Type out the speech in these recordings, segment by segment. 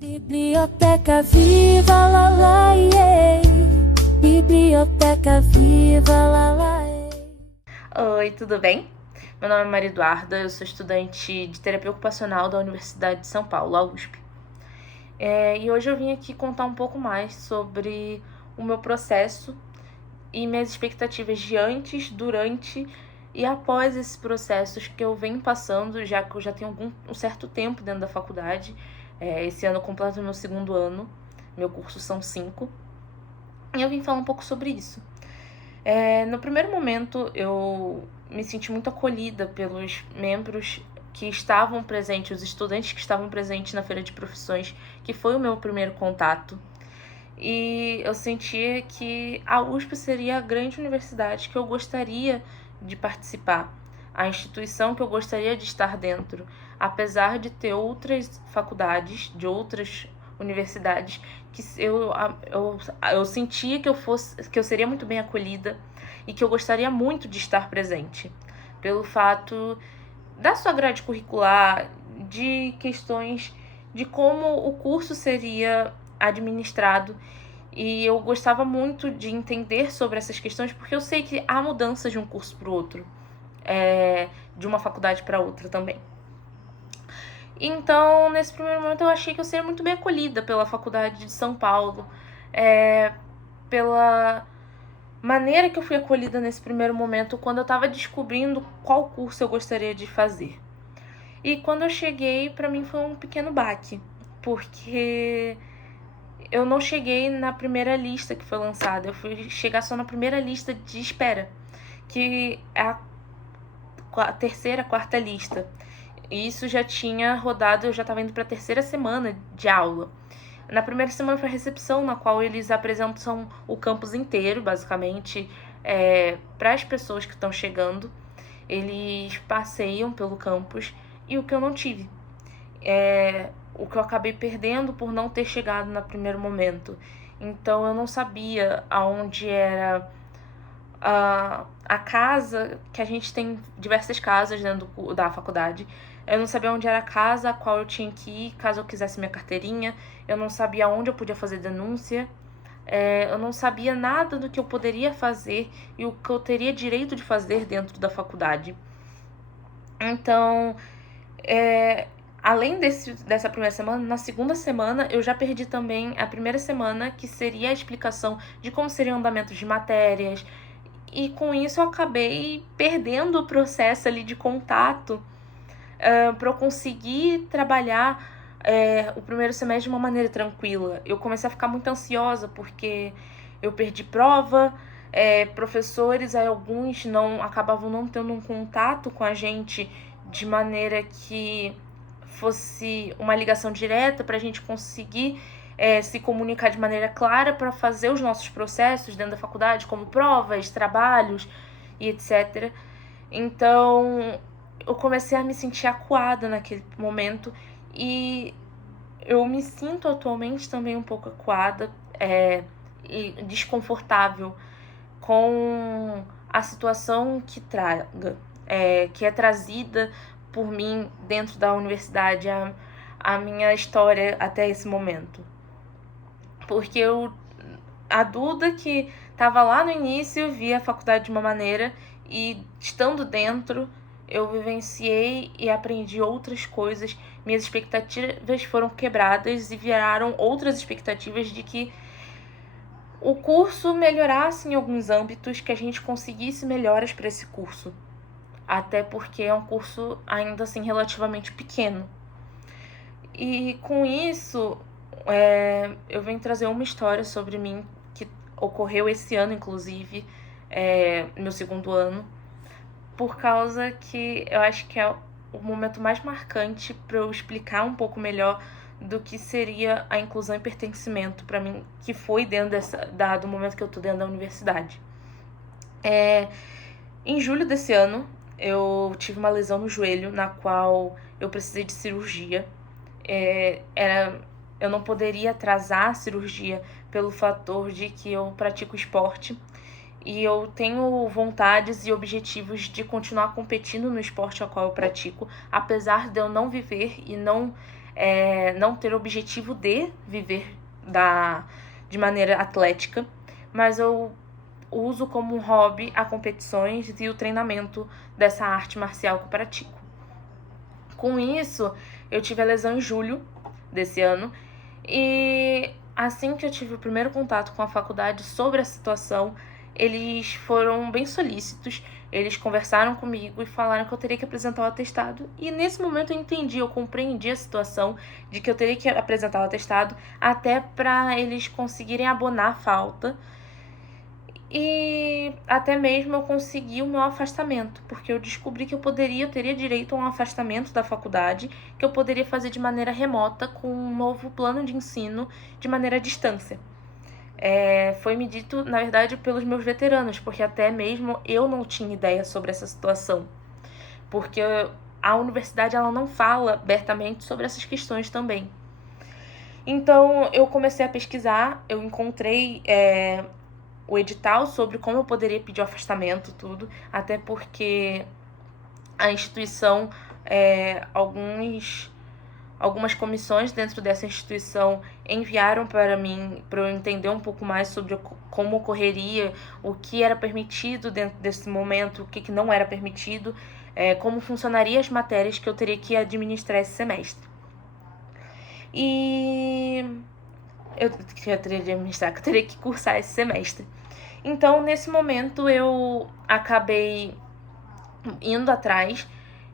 Biblioteca viva, lá, lá, yeah. Biblioteca viva, lá, lá, yeah. Oi, tudo bem? Meu nome é Maria Eduarda, eu sou estudante de terapia ocupacional da Universidade de São Paulo, a USP. E hoje eu vim aqui contar um pouco mais sobre o meu processo e minhas expectativas de antes, durante e após esses processos que eu venho passando, já que eu já tenho um certo tempo dentro da faculdade. Esse ano eu completo o meu 2º ano, meu curso são 5, e eu vim falar um pouco sobre isso. No primeiro momento, eu me senti muito acolhida pelos membros que estavam presentes, os estudantes que estavam presentes na Feira de Profissões, que foi o meu primeiro contato. E eu sentia que a USP seria a grande universidade que eu gostaria de participar, a instituição que eu gostaria de estar dentro, apesar de ter outras faculdades, de outras universidades, que eu sentia que eu seria muito bem acolhida e que eu gostaria muito de estar presente, pelo fato da sua grade curricular, de questões de como o curso seria administrado. E eu gostava muito de entender sobre essas questões, porque eu sei que há mudanças de um curso para o outro, de uma faculdade para outra também. Então, nesse primeiro momento, eu achei que eu seria muito bem acolhida pela Faculdade de São Paulo, pela maneira que eu fui acolhida nesse primeiro momento, quando eu estava descobrindo qual curso eu gostaria de fazer. E quando eu cheguei, para mim foi um pequeno baque, porque eu não cheguei na primeira lista que foi lançada, eu fui chegar só na primeira lista de espera, que é a terceira, quarta lista. E isso já tinha rodado, eu já estava indo para a terceira semana de aula. Na primeira semana foi a recepção, na qual eles apresentam o campus inteiro, basicamente, para as pessoas que estão chegando. Eles passeiam pelo campus, e o que eu não tive. O que eu acabei perdendo por não ter chegado no primeiro momento. Então eu não sabia aonde era a casa, que a gente tem diversas casas dentro da faculdade. Eu não sabia onde era a casa a qual eu tinha que ir caso eu quisesse minha carteirinha. Eu não sabia onde eu podia fazer denúncia. Eu não sabia nada do que eu poderia fazer e o que eu teria direito de fazer dentro da faculdade. Então, além dessa primeira semana, na segunda semana eu já perdi também a primeira semana, que seria a explicação de como seriam andamentos de matérias. E com isso eu acabei perdendo o processo ali de contato para eu conseguir trabalhar o primeiro semestre de uma maneira tranquila. Eu comecei a ficar muito ansiosa porque eu perdi prova, professores, alguns acabavam não tendo um contato com a gente de maneira que fosse uma ligação direta para a gente conseguir se comunicar de maneira clara para fazer os nossos processos dentro da faculdade, como provas, trabalhos e etc. Então, eu comecei a me sentir acuada naquele momento e eu me sinto atualmente também um pouco acuada e desconfortável com a situação que que é trazida por mim dentro da universidade, a minha história até esse momento. Porque a Duda, que estava lá no início, via a faculdade de uma maneira, e estando dentro, eu vivenciei e aprendi outras coisas. Minhas expectativas foram quebradas e viraram outras expectativas de que o curso melhorasse em alguns âmbitos, que a gente conseguisse melhoras para esse curso. Até porque é um curso ainda assim relativamente pequeno. E com isso, eu venho trazer uma história sobre mim que ocorreu esse ano, inclusive, no meu 2º ano, por causa que eu acho que é o momento mais marcante para eu explicar um pouco melhor do que seria a inclusão e pertencimento para mim, que foi dentro do momento que eu tô dentro da universidade. Em julho desse ano, eu tive uma lesão no joelho, na qual eu precisei de cirurgia. Eu não poderia atrasar a cirurgia pelo fator de que eu pratico esporte e eu tenho vontades e objetivos de continuar competindo no esporte ao qual eu pratico, apesar de eu não viver e não não ter o objetivo de viver de maneira atlética, mas eu uso como um hobby a competições e o treinamento dessa arte marcial que eu pratico. Com isso, eu tive a lesão em julho desse ano, e assim que eu tive o primeiro contato com a faculdade sobre a situação, eles foram bem solícitos, eles conversaram comigo e falaram que eu teria que apresentar o atestado. E nesse momento eu entendi, eu compreendi a situação de que eu teria que apresentar o atestado até para eles conseguirem abonar a falta. E até mesmo eu consegui o meu afastamento, porque eu descobri que eu teria direito a um afastamento da faculdade, que eu poderia fazer de maneira remota com um novo plano de ensino de maneira à distância. Foi me dito, na verdade, pelos meus veteranos, porque até mesmo eu não tinha ideia sobre essa situação, porque a universidade ela não fala abertamente sobre essas questões também. Então eu comecei a pesquisar, eu encontrei o edital sobre como eu poderia pedir o afastamento, tudo, até porque a instituição, algumas comissões dentro dessa instituição enviaram para mim, para eu entender um pouco mais sobre como ocorreria, o que era permitido dentro desse momento, o que não era permitido, como funcionariam as matérias que eu teria que administrar esse semestre. E eu teria que cursar esse semestre. Então, nesse momento, eu acabei indo atrás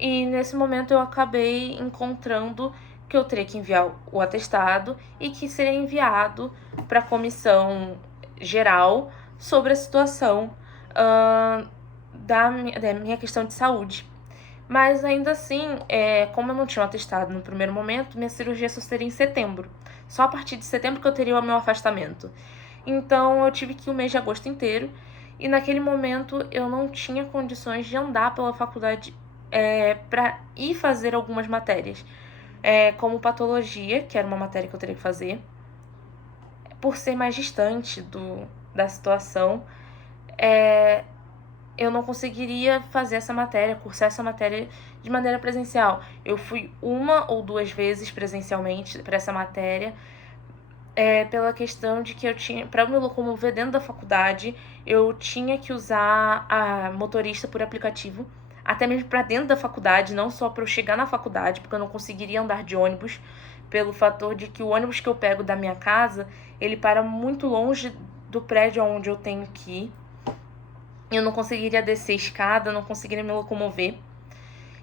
e nesse momento eu acabei encontrando que eu teria que enviar o atestado e que seria enviado para a comissão geral sobre a situação da minha questão de saúde. Mas ainda assim, como eu não tinha um atestado no primeiro momento, minha cirurgia só seria em setembro. Só a partir de setembro que eu teria o meu afastamento. Então eu tive que ir o mês de agosto inteiro. E naquele momento eu não tinha condições de andar pela faculdade para ir fazer algumas matérias. Como patologia, que era uma matéria que eu teria que fazer. Por ser mais distante da situação, eu não conseguiria fazer essa matéria, cursar essa matéria de maneira presencial. Eu fui 1 ou 2 vezes presencialmente para essa matéria, pela questão de que eu tinha, para me locomover dentro da faculdade, eu tinha que usar a motorista por aplicativo, até mesmo para dentro da faculdade, não só para eu chegar na faculdade, porque eu não conseguiria andar de ônibus, pelo fator de que o ônibus que eu pego da minha casa, ele para muito longe do prédio onde eu tenho que ir. Eu não conseguiria descer a escada, eu não conseguiria me locomover.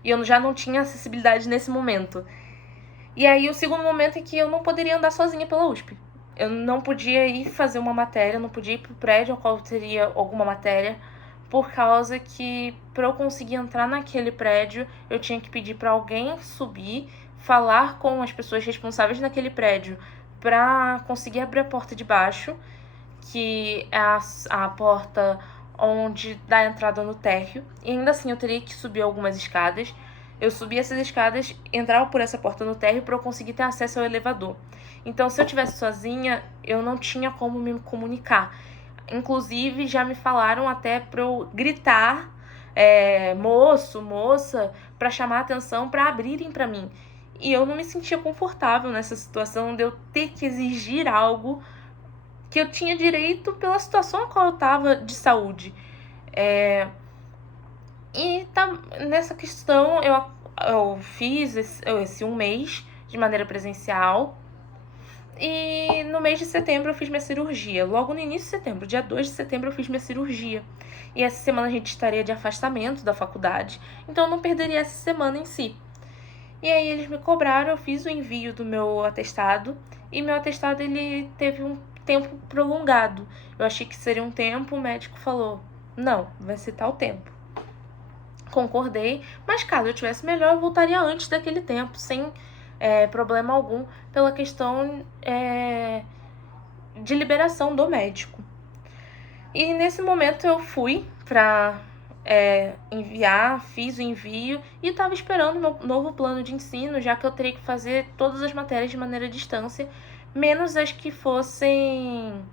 E eu já não tinha acessibilidade nesse momento. E aí o segundo momento é que eu não poderia andar sozinha pela USP. Eu não podia ir fazer uma matéria, não podia ir pro prédio ao qual teria alguma matéria, por causa que para eu conseguir entrar naquele prédio, eu tinha que pedir para alguém subir, falar com as pessoas responsáveis naquele prédio para conseguir abrir a porta de baixo, que é a porta onde dá a entrada no térreo, e ainda assim eu teria que subir algumas escadas. Eu subia essas escadas, entrava por essa porta no térreo para eu conseguir ter acesso ao elevador. Então, se eu estivesse sozinha, eu não tinha como me comunicar. Inclusive, já me falaram até para eu gritar, moço, moça, para chamar a atenção, para abrirem para mim. E eu não me sentia confortável nessa situação de eu ter que exigir algo que eu tinha direito pela situação a qual eu estava de saúde. E nessa questão eu fiz esse 1 mês de maneira presencial. E no mês de setembro eu fiz minha cirurgia. Logo no início de setembro, dia 2 de setembro, eu fiz minha cirurgia. E essa semana a gente estaria de afastamento da faculdade, então eu não perderia essa semana em si. E aí eles me cobraram, eu fiz o envio do meu atestado. E meu atestado ele teve um tempo prolongado. Eu achei que seria um tempo, o médico falou, não, vai ser tal tempo. Concordei, mas caso eu tivesse melhor, eu voltaria antes daquele tempo, sem problema algum, pela questão de liberação do médico. E nesse momento eu fui para enviar, fiz o envio e estava esperando meu novo plano de ensino, já que eu teria que fazer todas as matérias de maneira à distância, menos as que fossem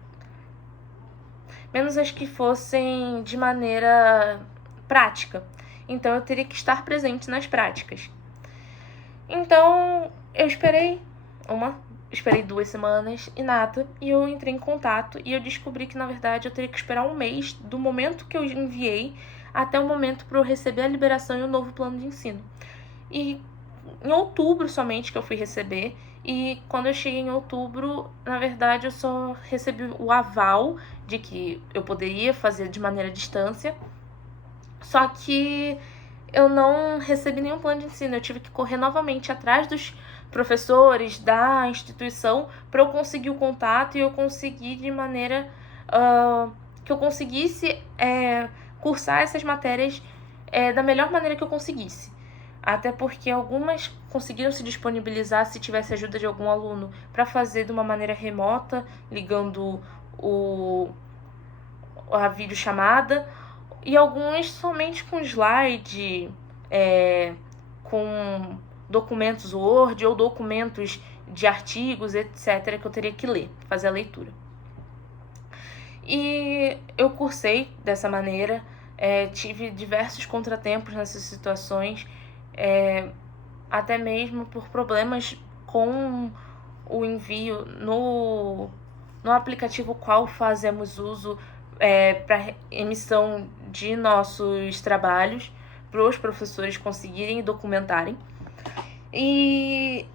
de maneira prática. Então eu teria que estar presente nas práticas. Então Eu esperei 2 semanas e nada, e eu entrei em contato e eu descobri que, na verdade, eu teria que esperar um mês do momento que eu enviei até o momento para eu receber a liberação e o novo plano de ensino. E em outubro somente que eu fui receber, e quando eu cheguei em outubro, na verdade, eu só recebi o aval de que eu poderia fazer de maneira à distância, só que eu não recebi nenhum plano de ensino. Eu tive que correr novamente atrás dos professores da instituição para eu conseguir o contato e eu conseguir de maneira que eu conseguisse cursar essas matérias da melhor maneira que eu conseguisse. Até porque algumas conseguiram se disponibilizar, se tivesse ajuda de algum aluno, para fazer de uma maneira remota, ligando a videochamada, e alguns somente com slide, com documentos Word ou documentos de artigos, etc., que eu teria que ler, fazer a leitura. E eu cursei dessa maneira, tive diversos contratempos nessas situações, até mesmo por problemas com o envio no aplicativo qual fazemos uso para emissão de nossos trabalhos, para os professores conseguirem e documentarem. E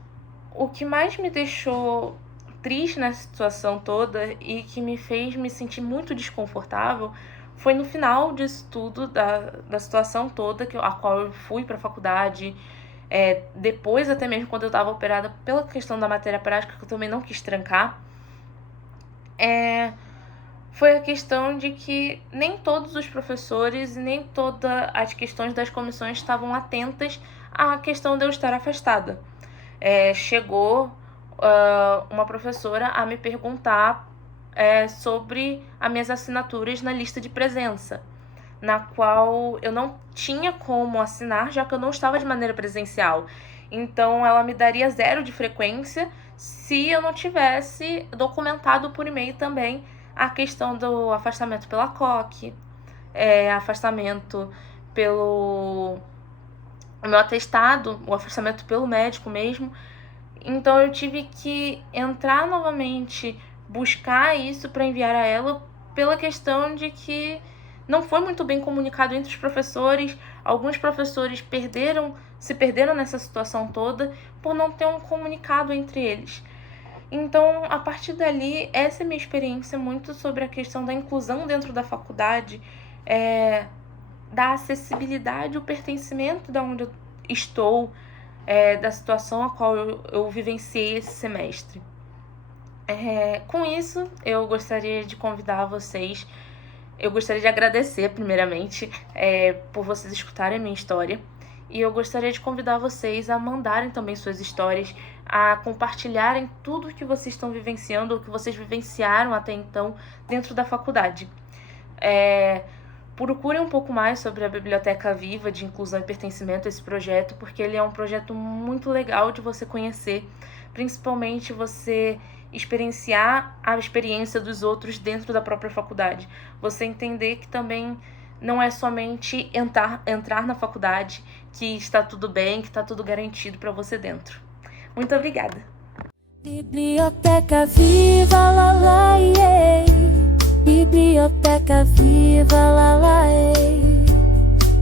o que mais me deixou triste nessa situação toda e que me fez me sentir muito desconfortável foi no final disso tudo, da situação toda, a qual eu fui para a faculdade, depois até mesmo quando eu estava operada pela questão da matéria prática, que eu também não quis trancar, foi a questão de que nem todos os professores e nem todas as questões das comissões estavam atentas à questão de eu estar afastada. Chegou uma professora a me perguntar sobre as minhas assinaturas na lista de presença, na qual eu não tinha como assinar, já que eu não estava de maneira presencial. Então, ela me daria 0 de frequência se eu não tivesse documentado por e-mail também a questão do afastamento pela COC, afastamento pelo o meu atestado, o afastamento pelo médico mesmo. Então, eu tive que entrar novamente, buscar isso para enviar a ela, pela questão de que não foi muito bem comunicado entre os professores. Alguns professores se perderam nessa situação toda por não ter um comunicado entre eles. Então, a partir dali, essa é a minha experiência muito sobre a questão da inclusão dentro da faculdade, da acessibilidade, o pertencimento da onde eu estou, da situação a qual eu vivenciei esse semestre. Com isso, eu gostaria de convidar vocês, eu gostaria de agradecer primeiramente por vocês escutarem a minha história, e eu gostaria de convidar vocês a mandarem também suas histórias, a compartilharem tudo o que vocês estão vivenciando, ou que vocês vivenciaram até então dentro da faculdade. Procurem um pouco mais sobre a Biblioteca Viva de Inclusão e Pertencimento, esse projeto, porque ele é um projeto muito legal de você conhecer, principalmente você experienciar a experiência dos outros dentro da própria faculdade. Você entender que também não é somente entrar na faculdade, que está tudo bem, que está tudo garantido para você dentro. Muito obrigada. Biblioteca Viva, lá, lá, yeah. Biblioteca Viva, lá, lá, yeah.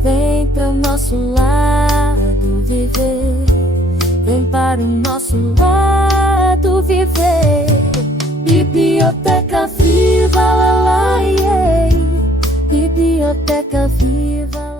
Vem para o nosso lado viver, vem para o nosso lado viver. Biblioteca Viva, lá, lá, yeah. Biblioteca Viva.